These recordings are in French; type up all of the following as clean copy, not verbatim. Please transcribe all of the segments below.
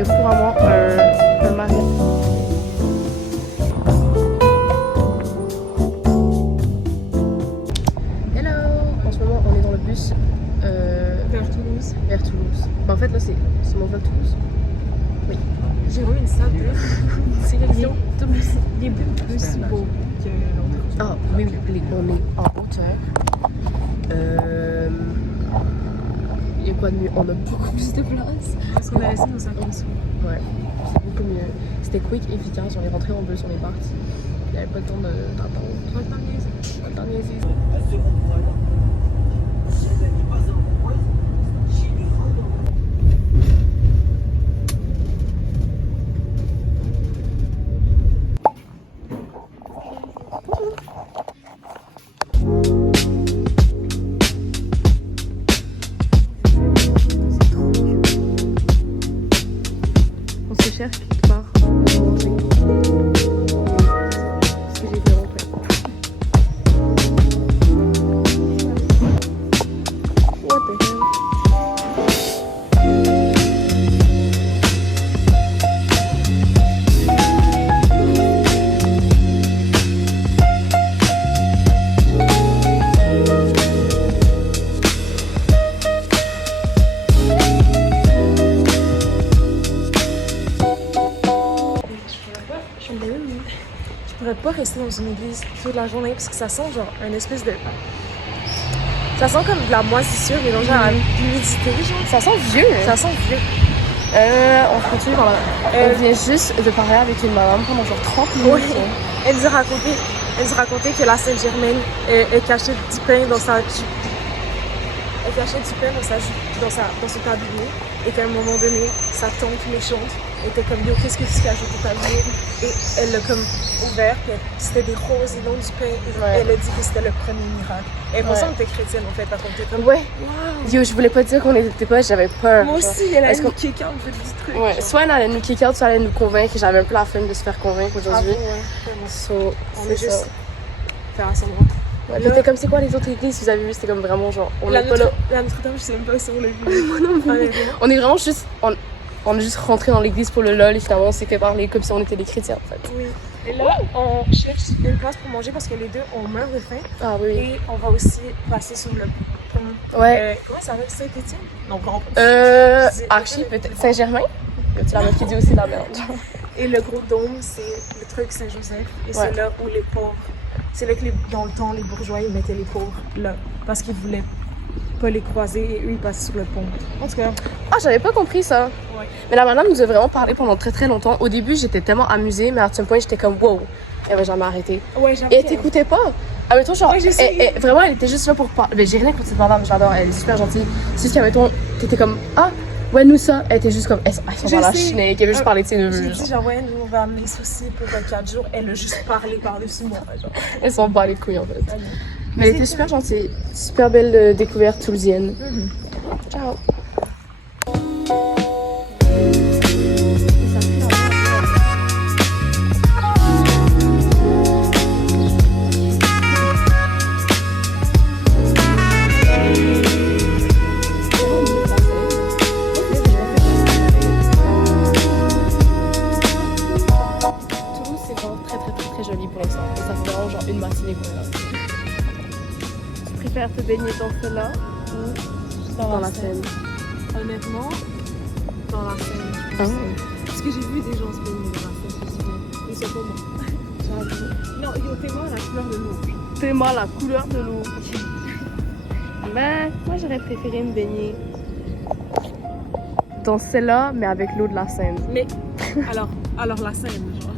y a couramment un mariage. Hello! En ce moment, on est dans le bus Vers Toulouse. vers Toulouse. Ben, en fait, là, c'est mon vol Toulouse. Oui. J'ai vraiment une salle de sélection. Toulouse. Il est beaucoup plus beau que l'autre. Ah, oui, on est en hauteur. Il y a quoi de mieux? On a beaucoup plus de place. Parce qu'on a laissé nos sacs en dessous. Ouais, c'est beaucoup mieux. C'était quick, efficace. On est rentré en bus, on est parti. Il n'y avait pas le temps d'attendre. Pas le temps de niaiser. Pas le temps de niaiser. On se cherche quelque part pour manger. Parce que j'ai vraiment faim. What the hell? Je pourrais pas rester dans une église toute la journée parce que ça sent genre un espèce de... Ça sent comme de la moisissure mélangée à l'humidité, genre. Ça sent vieux. Ça sent vieux. On continue par là. On vient juste de parler avec une madame pendant genre 30 minutes. Oui. Elle nous racontait que la Sainte-Germaine elle cachait du pain dans sa jupe. Elle cachait du pain dans son tablier et qu'à un moment donné, sa tante méchante était comme yo, qu'est-ce que tu caches dans ton tablier? Et elle l'a comme ouvert, puis c'était des roses et non du pain. Et Ouais. elle a dit que c'était le premier miracle. Et pour ça, on était chrétienne en fait, parce qu'on était comme Ouais. wow. Yo, je voulais pas dire qu'on était pas, j'avais peur. Moi genre. aussi, elle a Est-ce mis quelqu'un en fait du truc. Ouais, genre. soit elle allait nous kick out, soit elle allait nous convaincre. J'avais un peu la flemme de se faire convaincre Ah aujourd'hui. bon, ouais, vraiment. So, On c'est est ça. juste faire un semblant. Ouais, Là- c'était comme c'est quoi les autres églises, vous avez vu, c'était comme vraiment genre. On La est pas là. Notre-Dame, je sais même pas si on l'a vu. Moi non plus. On est vraiment juste. On est juste rentré dans l'église pour le lol et finalement on s'est fait parler comme si on était des chrétiens en fait. Oui. Et là, on cherche une place pour manger parce que les deux, on meurt de faim. Ah oui. Et on va aussi passer sur le pont. Ouais. Comment ça s'appelle? Saint-Étienne? Non, comment Archie, peut-être. Saint-Germain? Tu la meuf qui dit aussi la merde. Et le gros dôme, c'est le truc Saint-Joseph. Et c'est Ouais. là où les pauvres. C'est là que dans le temps, les bourgeois, ils mettaient les pauvres là. Parce qu'ils voulaient pas les croiser et eux, ils passaient sur le pont. En tout cas, Ah, j'avais pas compris ça. ouais. Mais la madame nous a vraiment parlé pendant très très longtemps. Au début, j'étais tellement amusée, mais à un certain point, j'étais comme wow. Elle va jamais arrêter. Ouais, Et elle t'écoutait pas. Ah, mettons, genre, Ouais, je sais. vraiment, elle était juste là pour parler. Mais j'ai rien contre cette madame, j'adore, elle est super gentille. C'est juste qu'à mettons, t'étais comme, ah, ouais, nous ça. Elle était juste comme, elles sont Je dans la sais. schneck, elle veut juste parler de ses J'ai neveux. dit, genre. genre, ouais, nous, on va amener ceci pour 4 jours. Elle a juste parlé par-dessus moi. Genre. Elles sont pas les couilles en fait. Allez. Mais elle était super gentille. Super belle découverte toulousienne. Ciao. Toulouse, c'est vraiment très joli pour l'instant. Et ça fait vraiment genre une matinée qu'on est là. Tu préfères te baigner dans celle-là ou dans la Seine? Honnêtement, dans la Seine. Ah. Parce que j'ai vu des gens se baigner dans la Seine, je me suis dit, ils sont pas bons. Non, yo, t'es moi la couleur de l'eau. Fais-moi la couleur de l'eau. Ben, moi j'aurais préféré me baigner dans celle-là, mais avec l'eau de la Seine. Mais, alors la Seine, genre.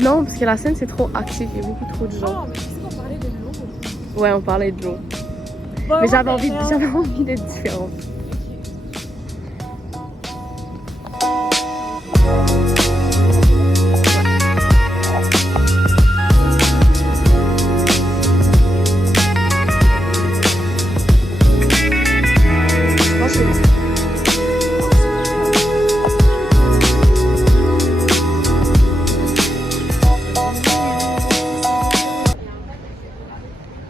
Non, parce que la Seine c'est trop actif, il y a beaucoup trop de gens. Oh, mais tu sais qu'on parlait de l'eau. Ouais, on parlait de l'eau. Bah, Mais ouais, j'avais envie non. d'être différente. Je pense que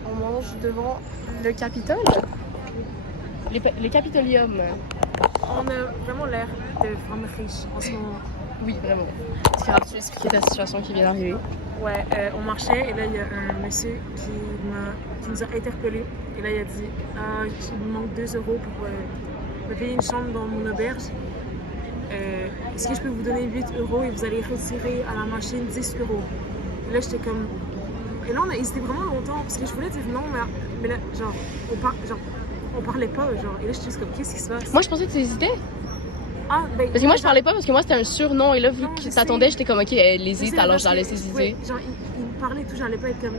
on mange devant le Capitole. Le Capitolium. On a vraiment l'air de femmes riches en ce moment. Oui, vraiment. Est-ce que tu expliquer ta situation qui vient d'arriver? Ouais, on marchait et là, il y a un monsieur qui nous a interpellés. Et là, il a dit il me manque 2 € pour me payer une chambre dans mon auberge. Est-ce que je peux vous donner 8 € et vous allez retirer à la machine 10 €? Et là, j'étais comme... Et là, on a hésité vraiment longtemps parce que je voulais dire non, mais là, genre, on parlait pas, genre. Et là, j'étais juste comme, qu'est-ce qui se passe? Moi, je pensais que tu hésitais. Ah, ben... Parce que moi, je parlais pas parce que moi, c'était un surnom. Et là, vu Non, que je t'attendais, sais. j'étais comme, ok, elle hésite, C'est alors parce je la que- laisse hésiter. ouais, genre, il me parlait tout, j'allais pas être comme...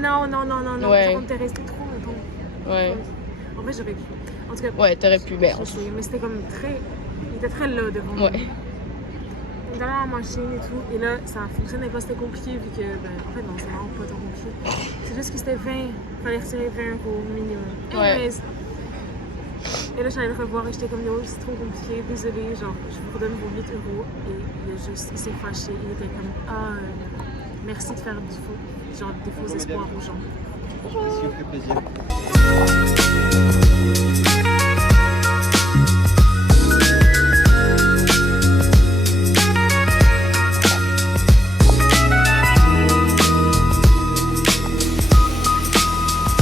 Non, Ouais. genre, on était resté trop longtemps. Ouais. En vrai, j'aurais pu. En tout cas, Ouais, t'aurais pu, mais... je sais, mais c'était comme très... Il était très là devant moi. Ouais. On était dans la machine et tout, et là, ça fonctionnait pas, c'était compliqué vu que, en fait, non, c'est vraiment pas tant compliqué. C'est juste que c'était 20, fallait retirer 20 € minimum. Ouais. Anyways. Et là, j'allais le revoir et j'étais comme, yo, c'est trop compliqué, désolé, genre, je vous redonne vos 8 €. Et il s'est fâché, il était comme, merci de faire des faux espoirs aux gens. S'il vous fait plaisir.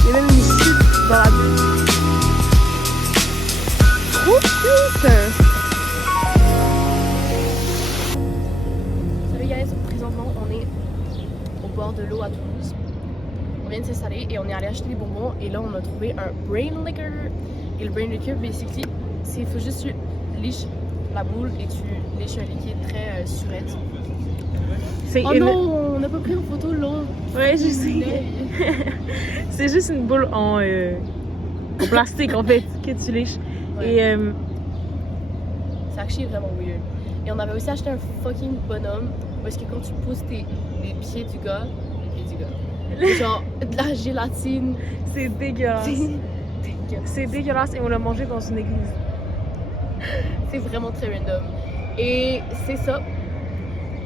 Il y a même une chute dans la bulle. Trop cute! Salut guys, présentement on est au bord de l'eau à Toulouse. On vient de s'installer et on est allé acheter des bonbons et là on a trouvé un brain liquor. Et le brain liquor, basically, c'est faut juste tu liches la boule et tu liches un liquide très surette. Oh non, on n'a pas pris en photo l'eau. Ouais, je sais. C'est juste une boule en plastique en fait que tu liches. Ouais. Et C'est actually vraiment weird. Et on avait aussi acheté un fucking bonhomme parce que quand tu pousses les pieds du gars, genre de la gélatine. c'est dégueulasse. C'est dégueulasse. C'est dégueulasse et on l'a mangé dans une église. C'est vraiment très random. Et c'est ça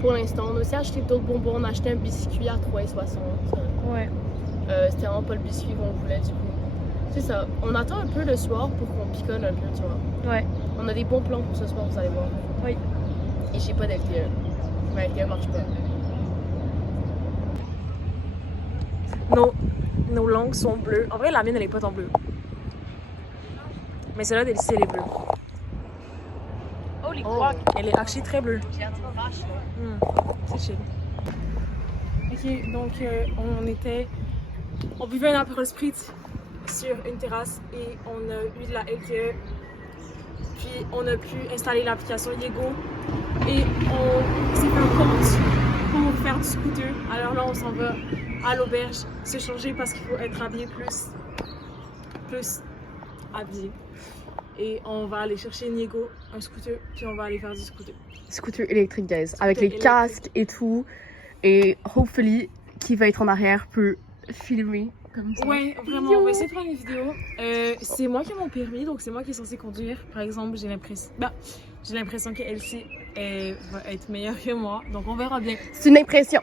pour l'instant. On a aussi acheté d'autres bonbons. On a acheté un biscuit à 3,60 €. Ouais. C'était vraiment pas le biscuit qu'on voulait du coup. C'est ça. On attend un peu le soir pour qu'on picole un peu, tu vois. Ouais. On a des bons plans pour ce soir, vous allez voir. Oui. Et j'ai pas d'LTE. Ma LTE marche pas. Nos langues sont bleues. En vrai, la mienne, elle est pas tant bleue. Mais celle-là, elle est bleue. Holy Oh, elle est actually très bleue. J'ai hâte de vache. C'est chill. Ok, donc on buvait un Aperol Spritz sur une terrasse et on a eu de la LTE. Puis on a pu installer l'application Yego et on s'est fait un compte pour faire du scooter. Alors là, on s'en va à l'auberge se changer parce qu'il faut être habillé plus habillé. Et on va aller chercher Niego, un scooter, puis on va aller faire du scooter. Scooter électrique, guys. Avec les électrique. casques et tout. Et hopefully, qui va être en arrière peut filmer comme ça. Ouais, vraiment, on va essayer de prendre une vidéo. C'est moi qui ai mon permis, donc c'est moi qui est censée conduire. Par exemple, j'ai l'impression qu'Elsie va être meilleure que moi, donc on verra bien. C'est une impression.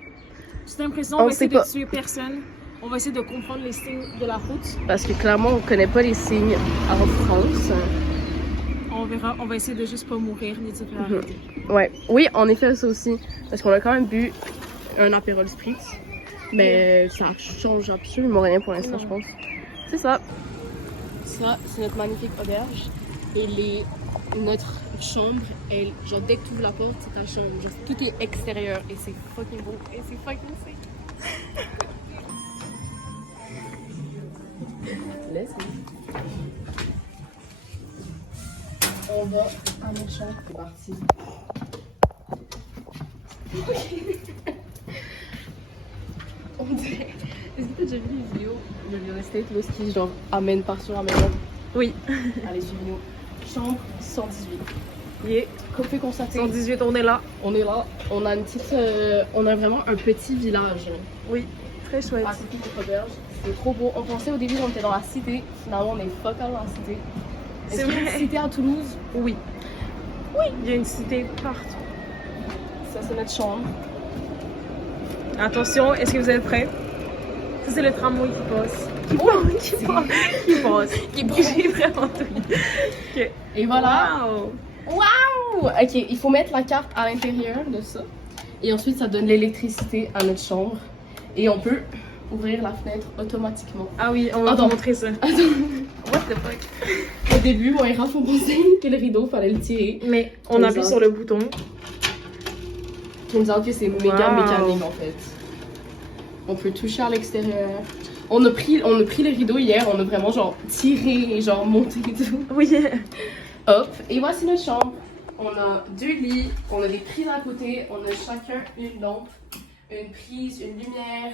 Cette impression, On on va sait essayer pas. de tuer personne. On va essayer de comprendre les signes de la route. Parce que clairement, on connaît pas les signes en France. On verra, on va essayer de juste pas mourir ni de se faire Mhm. arrêter. Ouais, oui, en effet, ça aussi. Parce qu'on a quand même bu un Aperol Spritz. Mais ça change absolument rien pour l'instant, Non. je pense. C'est ça. Ça, c'est notre magnifique auberge. Et notre chambre, genre dès que tu ouvres la porte, c'est ta chambre. Genre, tout est extérieur et c'est fucking beau. Et c'est fucking sick. Let's go. On va à notre chambre, c'est parti. On dirait... Est-ce que t'as déjà vu les vidéos de real estate lorsqu'ils genre amènent partout à la maison? Oui. Allez, suivez-nous. Chambre 118. Yeah. Comme fait constater, 118, on est là. on est là. On a une petite... on a vraiment un petit village Oui, très chouette. à côté de notre auberge. C'est trop beau. On pensait au début qu'on était dans la cité. Finalement, on est fuck all dans la cité. Est-ce C'est qu'il y a une vrai. cité à Toulouse? Oui. Oui, il y a une cité partout. Ça, c'est notre chambre. Attention, est-ce que vous êtes prêts? Ça, c'est le tramway qui passe. Qui passe. Qui passe. Qui passe. J'ai vraiment tout. Ok. Et voilà. Wow. Wow! Ok, il faut mettre la carte à l'intérieur de ça. Et ensuite, ça donne l'électricité à notre chambre. Et on peut ouvrir la fenêtre automatiquement. Ah oui, on va te montrer ça. Attends. What the fuck? Au début, moi et Raph, on pensait que le rideau, fallait le tirer. Mais on appuie sur le bouton. Qui nous dit que c'est méga mécanique en fait. On peut toucher à l'extérieur. On a pris les rideaux hier, on a vraiment genre tiré et genre monté et tout. Oui. Hop, et voici notre chambre. On a 2 lits, on a des prises à côté, on a chacun une lampe, une prise, une lumière.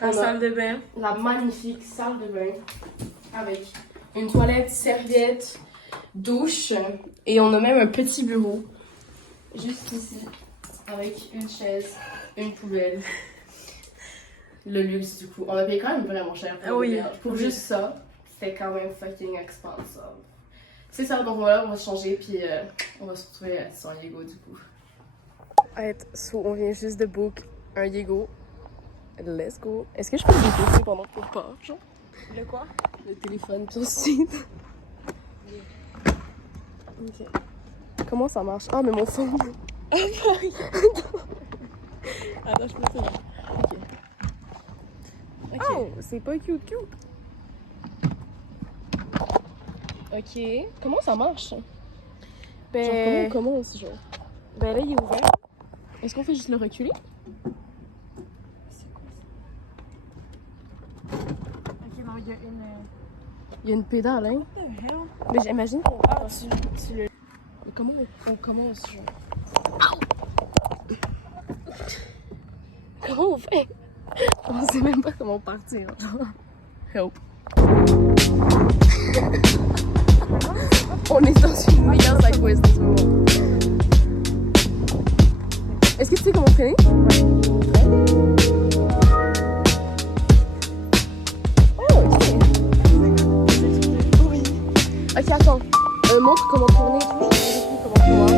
La salle de bain. La magnifique salle de bain avec une toilette, serviette, douche et on a même un petit bureau juste ici avec une chaise, une poubelle. Le luxe du coup. On a payé quand même vraiment cher pour juste ça. C'est quand même fucking expensive. C'est ça, donc voilà, on va changer puis on va se retrouver à San Diego du coup. On vient juste de book un Diego. Let's go. Est-ce que je peux le déposer pendant qu'on part, genre? Le quoi? Le téléphone tout de suite. Ok. Comment ça marche? Ah, mais mon phone. Attends, je peux ça. Ok. Ok. Oh, c'est pas cute. Ok. Comment ça marche? Ben... Genre, comment on commence, genre? Ben là, il est ouvert. Est-ce qu'on fait juste le reculer? Ok, non, il y a une... Il y a une pédale, hein? What the hell? Mais j'imagine qu'on Ah, tu le... Mais comment on commence, genre? Comment on fait? On sait même pas comment partir, genre. Help. On est dans une méga sideways en ce moment. Est-ce que tu sais comment freiner? Oh, ok. Oui. Ok, attends. Montre comment tourner. Je sais plus comment tu vois.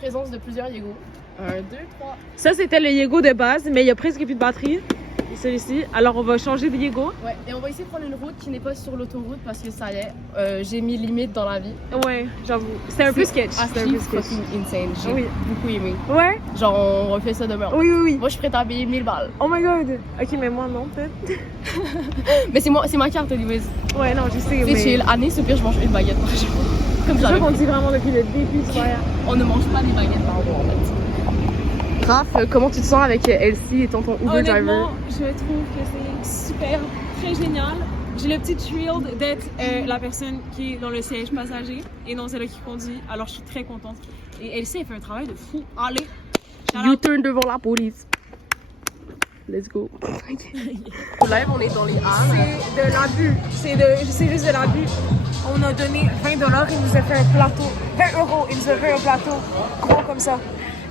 Présence de plusieurs Yego. 1, 2, 3. Ça, c'était le Yego de base, mais il y a presque plus de batterie. Celui-ci. Alors, on va changer de Yego. Ouais, et on va essayer de prendre une route qui n'est pas sur l'autoroute parce que ça y est, j'ai mis limite dans la vie. Ouais, j'avoue. C'était un peu sketch. C'était un peu fucking insane. J'ai beaucoup aimé. Ouais. Genre, on refait ça demain. Oui. Moi, je suis prête à payer 1000 balles. Oh my god. Ok, mais moi, non, peut-être. Mais c'est ma carte, anyways. Ouais, non, je sais. C'est chill. Année, c'est pire, je mange une baguette par jour. Comme ça qu'on dit vraiment depuis le début, c'est vrai. On ne mange pas des baguettes par jour, en fait. Raph, comment tu te sens avec Elsie étant ton Uber driver? Honnêtement, je trouve que c'est super, très génial. J'ai le petit thrill d'être la personne qui est dans le siège passager et non celle qui conduit. Alors je suis très contente. Et Elsie, elle fait un travail de fou. Allez! U-turn devant la police. Let's go. Là, on est dans les halles. C'est de l'abus. C'est juste de l'abus. On a donné 20 $, il nous a fait un plateau. 20 €, il nous a fait un plateau gros comme ça.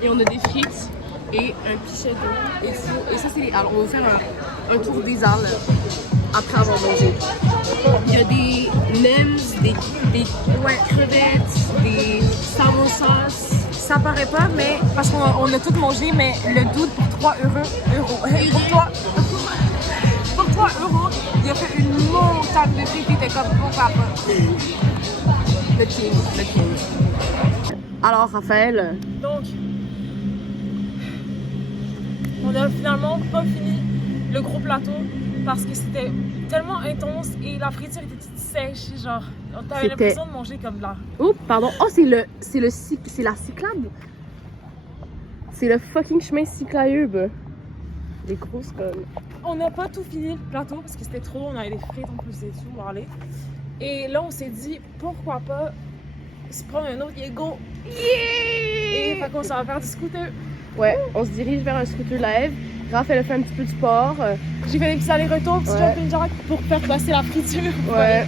Et on a des frites et un pichet d'eau. Et ça, c'est les halles. On va faire un tour des halles après avoir mangé. Il y a des nems, des crevettes, des samosas. Ça paraît pas, mais parce qu'on a tout mangé, mais le doute pour 3 €. Pour toi. Pour 3 €, il a fait une montagne de frites qui était comme pourquoi pas. Le king, le king. Alors, Raphaël. Donc, on a finalement pas fini le gros plateau parce que c'était tellement intense et la friture était toute sèche, genre, on avait l'impression de manger comme de la... Oups, pardon. Oh, c'est la cyclable. C'est le fucking chemin cyclable. Les grosses connes. On n'a pas tout fini le plateau parce que c'était trop long, on avait des frites en plus dessus, on va aller. Et là, on s'est dit, pourquoi pas se prendre un autre Yego. Et fait qu'on s'en va faire du scooter. Ouais, on se dirige vers un scooter live. Raph, elle a fait un petit peu de sport. J'ai fait des petits allers-retours, petits jumping jacks pour faire passer la friture. Ouais.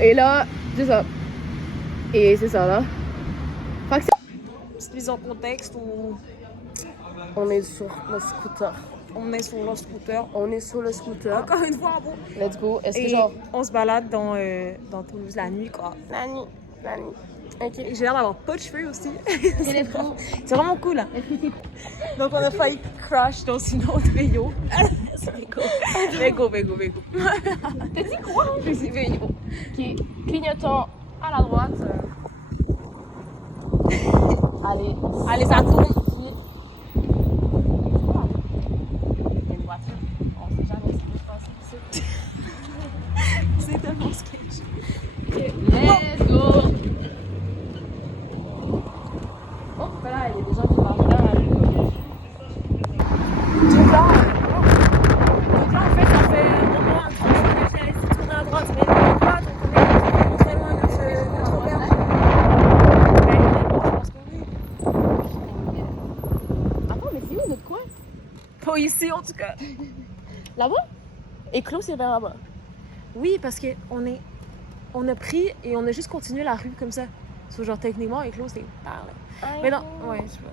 Et là, c'est ça. Et c'est ça, là. Fait que Petite mise en contexte où on est sur le scooter. on est sur le scooter. On est sur le scooter. Encore une fois, bon. Let's go. Est-ce que Et genre... on se balade dans Toulouse la nuit, quoi. La nuit. Ok. Et j'ai l'air d'avoir pas de cheveux aussi. C'est vraiment cool. Hein. Donc on a failli crash dans une autre vélo. C'est vélo. Vélo. T'as dit quoi? Je dis vélo. Ok. Clignotant à la droite. Allez, ça tourne. Il y a une voiture. On sait jamais ce qui va se passer ici. C'est tellement sketch. Let's go! Oh, ben là, il y a des gens qui marchent là. Donc là, en fait, ça fait un moment que j'ai essayé de tourner à droite, mais on ne peut pas, donc on est très loin de notre auberge. Attends, mais c'est où notre coin? Pas ici, en tout cas. Là-bas? Et Clos, c'est vers là-bas. Oui, parce qu'on a pris et on a juste continué la rue comme ça. So, genre, techniquement, avec l'eau, c'est par là. Mais non, ouais, je sais pas.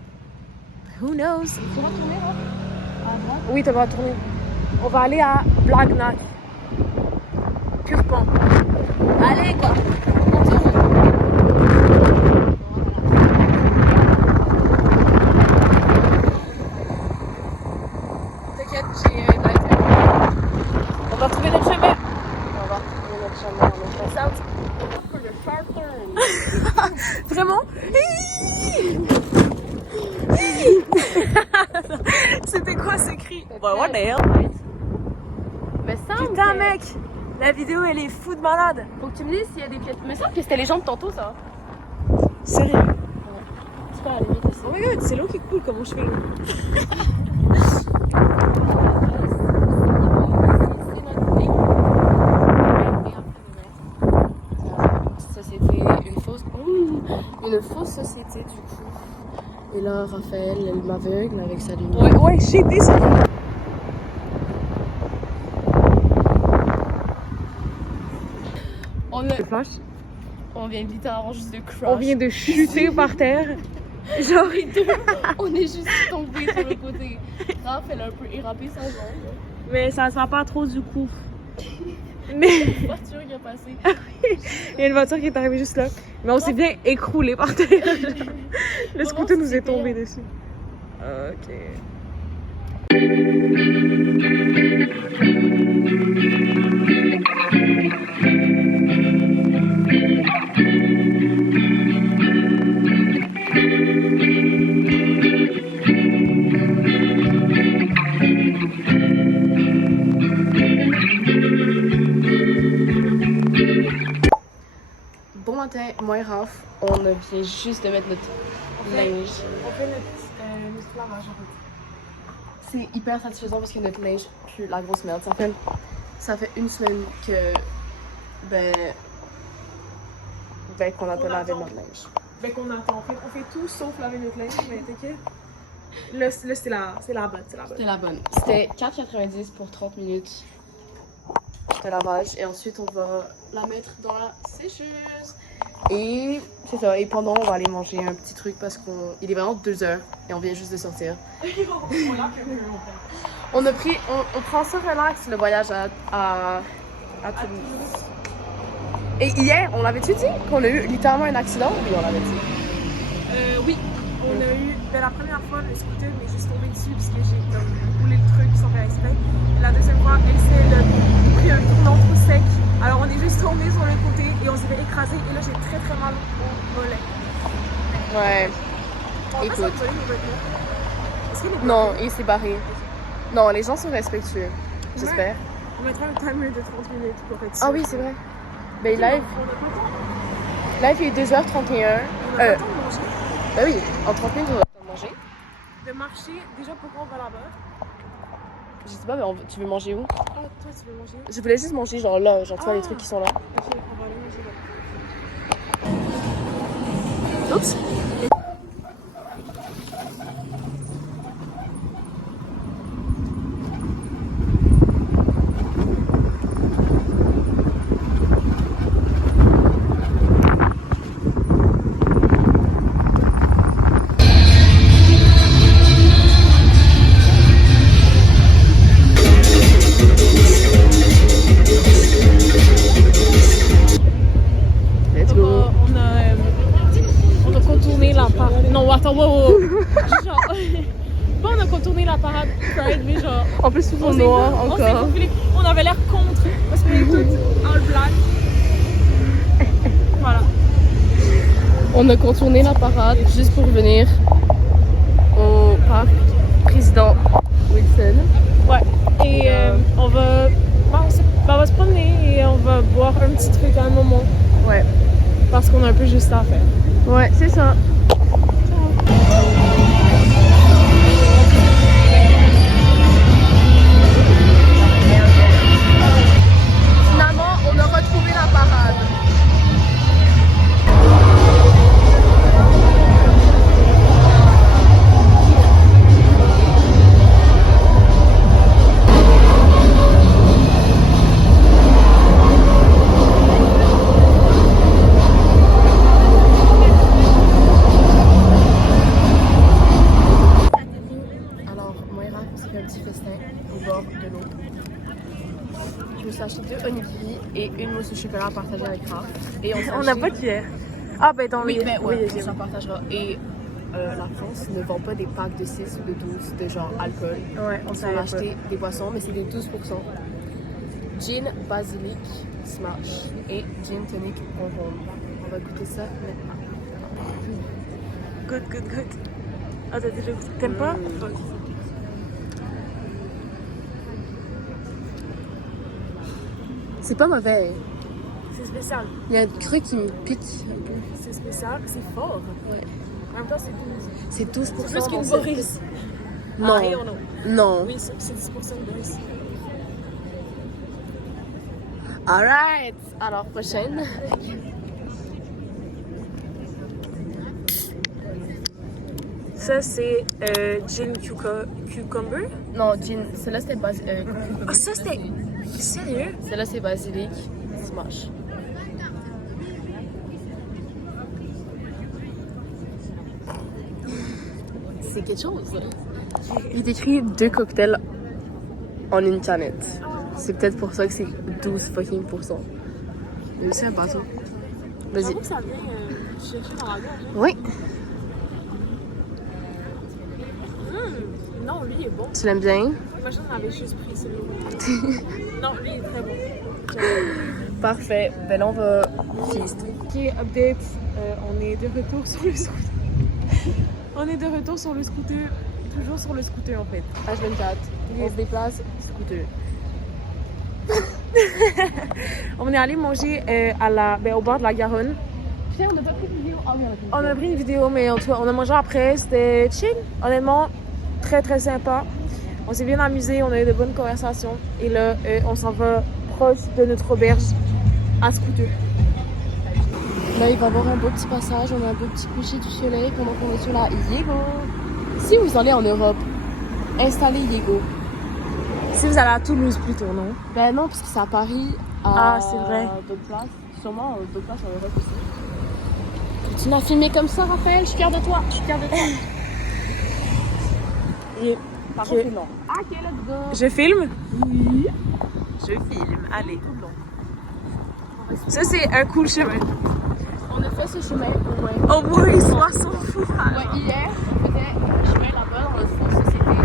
Who knows? Tu vas tourner, là? À droite? Oui, t'as pas tourner. On va aller à Blagnac. Purpan. Allez, quoi! T'inquiète, j'ai on va trouver notre chemin. On va retrouver notre chemin. On est ça. For the sharp turn. Vraiment? C'était quoi ce cri? Bah, what the hell? Mais ça, Putain, mec! La vidéo, elle est fou de malade! faut que tu me dises s'il y a des pièces. Mais ça, que c'était les gens de tantôt, ça. Sérieux? C'est pas à la limite ici. Oh my god, c'est l'eau qui coule comme mon cheveu. Société, une fausse société du coup. Et là, Raphaël, elle m'aveugle avec sa lumière. Ouais, j'ai dit ça. On vient littéralement juste de crash. On vient de chuter par terre. Genre, On est juste tombé sur le côté. Raph, elle a un peu érapé sa jambe. mais ça sent pas trop du coup. Mais Une voiture qui a passé. il y a une voiture qui est arrivée juste là. Mais on s'est bien écroulé par terre. Le scooter nous est tombé dessus. Ok. Bon matin, moi et Raph, on vient juste de mettre notre linge. On fait notre lavage en fait. C'est hyper satisfaisant parce que notre linge pue la grosse merde. Ça fait une semaine que qu'on a pas lavé notre linge. Ben qu'on attend. On fait tout sauf laver notre linge, mais t'inquiète. Là c'est la bonne. C'était la bonne. C'était 4,90 pour 30 minutes de lavage. Et ensuite, on va la mettre dans la sécheuse. Et c'est ça. Et pendant, on va aller manger un petit truc parce qu'il est vraiment 2h et on vient juste de sortir. On prend ça relax le voyage à Toulouse. Et hier, on l'avait-tu dit qu'on a eu littéralement un accident? Oui, on l'avait dit. Oui. On a eu, la première fois, le scooter m'est juste tombé dessus parce que j'ai comme roulé le truc sans faire exprès. Et la deuxième fois, elle s'est pris un tournant trop sec. Alors on est juste tombé sur le côté et on s'est fait écraser. Et là, j'ai très très mal au mollet. Ouais. On Écoute. va s'en nos vêtements. Est-ce qu'il est Non, bloqué? il s'est barré. Non, les gens sont respectueux. J'espère. On mettra un timer de 30 minutes pour être sûr. Ah oui, c'est vrai. Ben, live, On a pas le temps. live, il est 2h31. On a pas le temps de manger. Ben oui, en 30 minutes, on va manger. De marcher, déjà pourquoi on va là-bas? Je sais pas, mais tu veux manger où? Ah, toi tu veux manger? Je voulais juste manger, genre là, genre tu vois les Ah. trucs qui sont là. Ok, on va aller manger là. Oups! Let's go! On a contourné la parade. Non, attends, wow. Genre, pas on a contourné la parade Pride, mais genre. En plus, tout On en s'est noir on s'est encore. faufilé. On avait l'air contre parce qu'on est toutes all black. Voilà. On a contourné la parade juste pour venir au parc Président Wilson. Ouais. Et on va. On va se promener et on va boire un petit truc à un moment. Ouais. Parce qu'on a un peu juste à faire. Ouais, c'est ça. Finalement, on a retrouvé la parade. Alors, moi et Raph, on s'est fait un petit festin au bord de l'eau. Je me suis acheté 2 onigiri et une mousse au chocolat à partager avec Raph. Et on s'est On n'a acheté- pas de cuillère. Ah, ben dans Oui, les. mais ouais, oui, on s'en partagera. Et la France ne vend pas des packs de 6 ou de 12 de genre alcool. Ouais, on On savait a pas. acheté des boissons, mais c'est des 12%. Gin basilic smash et gin tonic ronron. On va goûter ça maintenant. Good. Ah, t'as déjà goûté? T'aimes pas? C'est pas mauvais. C'est spécial. Il y a un truc qui me pique un peu. C'est spécial, c'est fort. Ouais. En même temps, c'est 12. C'est 12%. C'est plus qu'une donc c'est- Boris. Non. Ah, et on a. Non. Oui, c'est 10% de Boris. Alright. Alors, prochaine. Ça, c'est gin cucumber. Non, gin. Celle-là, c'était Ah, ça, c'était. Sérieux? Celle-là, c'est basilic smash. C'est quelque chose. Il est écrit 2 cocktails en une canette. C'est peut-être pour ça que c'est 12 fucking %. Mais aussi un bateau. Vas-y. J'avoue que ça vient chercher dans la gorge. Oui. Non, lui, il est bon. Tu l'aimes bien? Imagine, on avait juste pris celui-là. Non, lui, il est très bon. Parfait. Ben là, on va feaster. Ok, update. On est de retour sur le scooter. On est de retour sur le scooter. Toujours sur le scooter, en fait. H24. On se déplace, scooter. On est allé manger au bord de la Garonne. Putain, on a pas pris de vidéo. Ah oui, On a pris une vidéo, mais en tout cas, on a mangé après. C'était chill. Honnêtement, très très sympa. On s'est bien amusé, on a eu de bonnes conversations. Et là, on s'en va proche de notre auberge à scooter. Là, il va y avoir un beau petit passage. On a un beau petit coucher du soleil pendant qu'on est sur la Yego. Si vous allez en Europe, installez Yego. Si vous allez à Toulouse plutôt, non? Ben non, parce que c'est à Paris. À Ah, c'est vrai. d'autres places. Sûrement d'autres places en Europe aussi. Tu m'as filmé comme ça, Raphaël. Je suis fière de toi. Je suis fière de toi. Par contre, c'est long. Ok, let's go. Je filme? Oui. Je filme, allez. Ça, c'est un cool chemin. On a fait ce chemin au moins. Au moins, ils s'en fous. Ouais, hier, on faisait le chemin là-bas dans le fond société.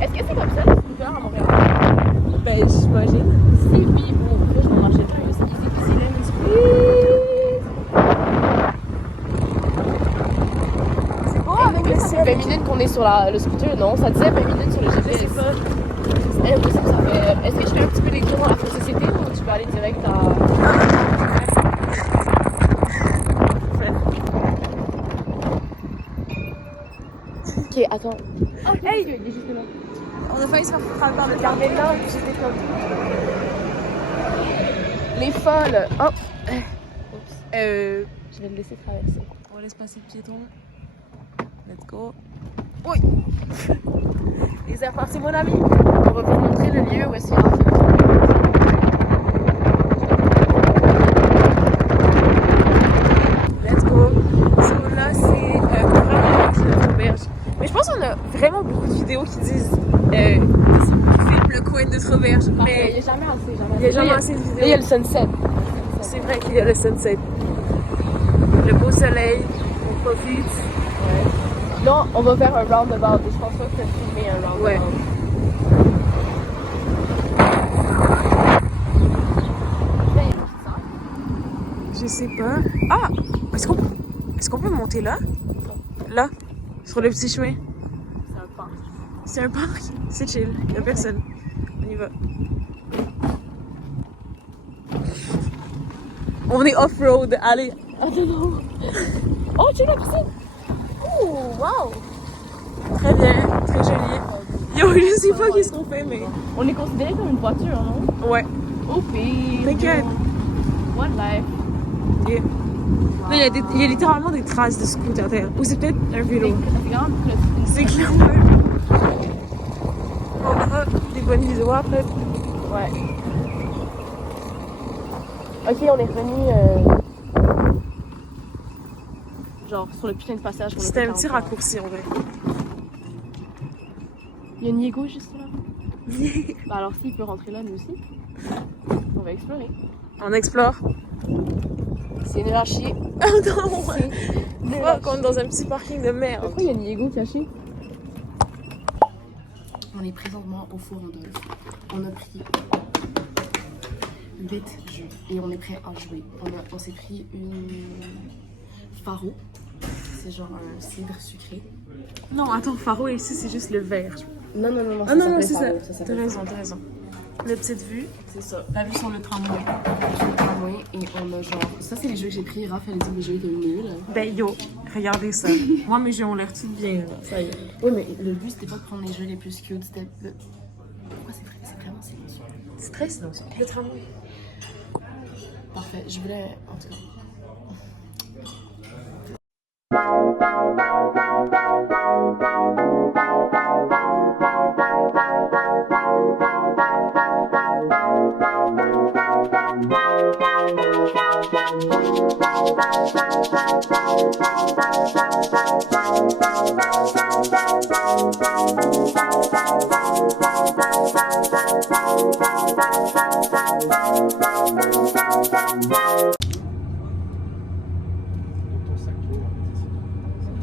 Est-ce que c'est comme ça les scooters à Montréal? Ben, j'imagine. Si oui, bon, là je m'en achète un, c'est easy peasy lemon squeeze. C'est quoi avec Ça fait 20 minutes qu'on est sur le scooter, non? Ça disait 20 minutes sur le GPS. Je sais pas. Impossible, ça fait... Est-ce que je fais un petit peu des tours à la société ou tu peux aller direct à... Ok, attends. Oh, Hey! il est juste là. On a failli se faire frapper par le cardinal, puis j'étais comme... Les folles! Oh! Oups. Je Je vais le laisser traverser. On laisse passer le piéton. Let's go. Oui! Les affaires, c'est mon ami. On va vous montrer le lieu où est-ce qu'il y a en fait. Let's go. So là, c'est vraiment notre auberge. Mais je pense qu'on a vraiment beaucoup de vidéos qui disent qui filment le coin de notre auberge. Il Mais n'y a jamais assez, il n'y a jamais assez de Là, il y a vidéos. le sunset. C'est vrai qu'il y a le sunset. Le beau soleil, on profite. Ouais. Non, on va faire un roundabout. Je pense pas que tu as filmé un roundabout. Ouais. Je sais pas. Ah! Est-ce qu'on peut monter là? Là? Sur le petit chemin? C'est un parc. C'est un parc? C'est chill. Il n'y a personne. On y va. On est off-road. Allez. Attends, non. Oh, tu l'as piscine. Oh, wow. Très bien. Très joli. Yo, je sais pas qu'est-ce qu'on fait, mais... On est considéré comme une voiture, non? Ouais. Oh, pire. T'inquiète. What life? Yeah. Là, il y a littéralement des traces de scooter à terre. Ou c'est peut-être un vélo. C'est quand même plus. C'est clairement un vélo. On fera des bonnes vidéos après. Ouais. Ok, on est revenu. Genre sur le putain de passage. qu'on C'était était un petit en- raccourci, en vrai. Il y a une Niego juste là. Bah alors s'il peut rentrer là, nous aussi. On va explorer. On explore. C'est nul à chier. Oh non! C'est nul à Fuck, on est dans un petit parking de merde. Pourquoi il y a une Niego cachée? On est présentement au Four Randolph. On a pris 8 jeux et on est prêt à jouer. On s'est pris une Faro. C'est genre un cidre sucré. Non, attends, Faro ici, c'est juste le vert. Non, non, non, non. Ah non, non, s'appelle c'est ça. Faro, T'as s'appelle raison, t'as raison. La petite vue. C'est ça. La vue sur le tramway. Le tramway et on a genre. Ça, c'est les jeux que j'ai pris. Raph, elle a dit que les jeux étaient nuls. Ben yo, regardez ça. Moi, mes jeux ont l'air tout bien, là. Ça y est. Oui, mais le but, c'était pas de prendre les jeux les plus cute. C'était. Pourquoi c'est vraiment silencieux? C'est très silencieux. Le tramway. Parfait. Je voulais. En tout cas. Ton sac, tu vois.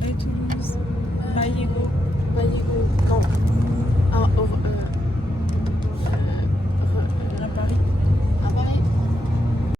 Bye Toulouse. Bye Diego.